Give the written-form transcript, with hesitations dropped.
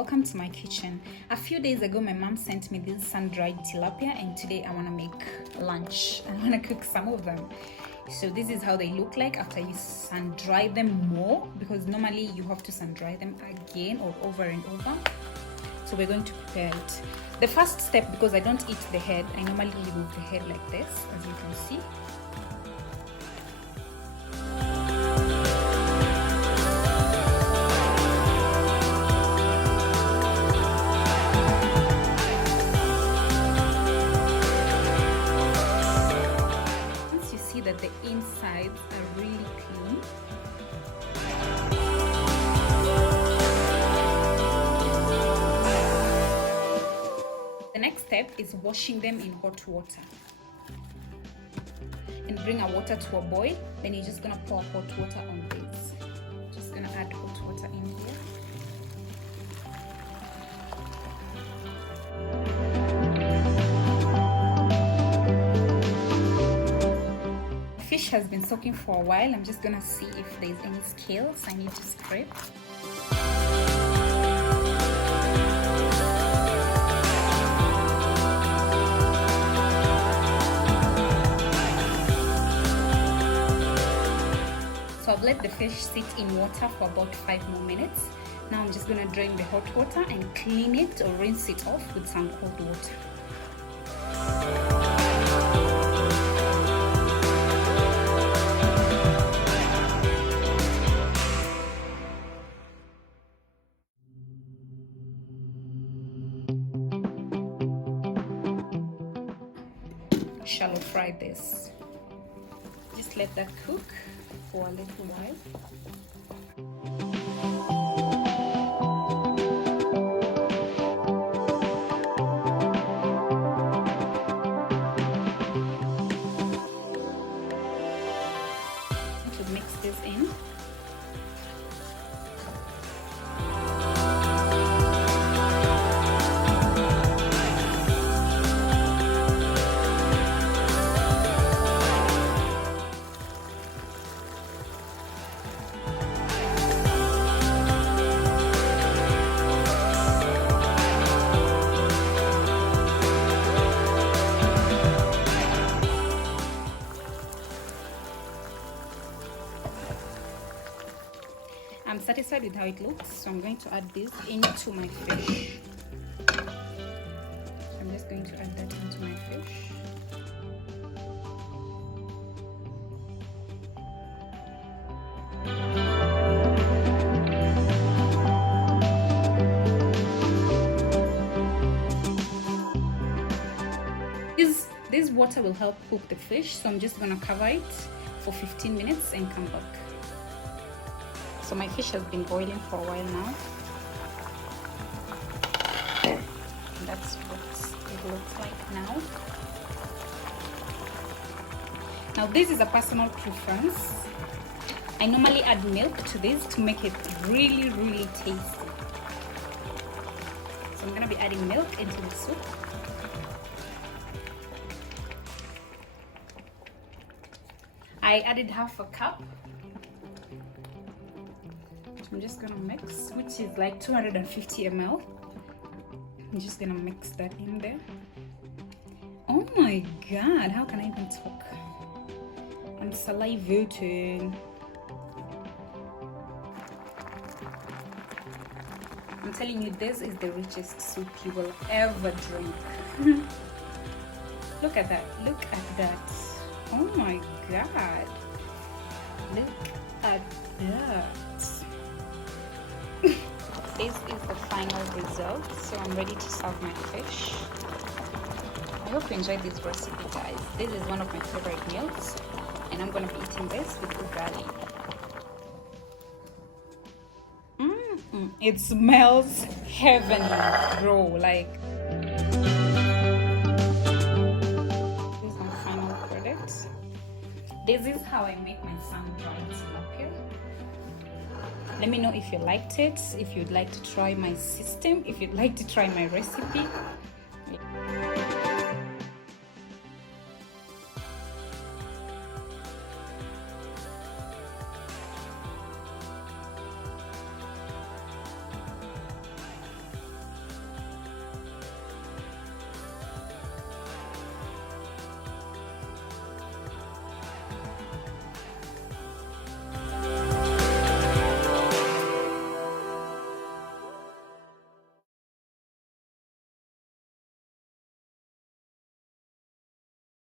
welcome to my kitchen. A few days ago my mom sent me this sun-dried tilapia, and today I want to make lunch. I want to cook some of them. So this is how they look like after you sun-dry them more, because normally you have to sun-dry them again or over and over. So we're going to prepare it. The first step, because I don't eat the head, I normally remove the head like this, as you can see. That the insides are really clean. The next step is washing them in hot water. And bring our water to a boil. Then you're just gonna pour hot water on this. Just gonna add hot water in here. Fish has been soaking for a while. I'm just gonna see if there's any scales I need to scrape. So I've let the fish sit in water for about 5 more minutes. Now I'm just gonna drain the hot water and clean it or rinse it off with some cold water. Shallow fry this. Just let that cook for a little while. To mix this in. I'm satisfied with how it looks, so I'm going to add this into my fish. I'm just going to add that into my fish. This water will help cook the fish, so I'm just gonna cover it for 15 minutes and come back. So my fish has been boiling for a while now. And that's what it looks like now. Now this is a personal preference. I normally add milk to this to make it really, really tasty. So I'm gonna be adding milk into the soup. I added half a cup. I'm just gonna mix, which is like 250 ml. I'm just gonna mix that in there. Oh my god, how can I even talk? I'm salivating. I'm telling you, this is the richest soup you will ever drink. Look at that, look at that. Oh my god, look at that. This is the final result, so I'm ready to serve my fish. I hope you enjoyed this recipe, guys. This is one of my favorite meals, and I'm going to be eating this with ugali. It smells heavenly, bro. Like, this is my final product. This is how I make my sun-dried tilapia. Let me know if you liked it, if you'd like to try my system, if you'd like to try my recipe.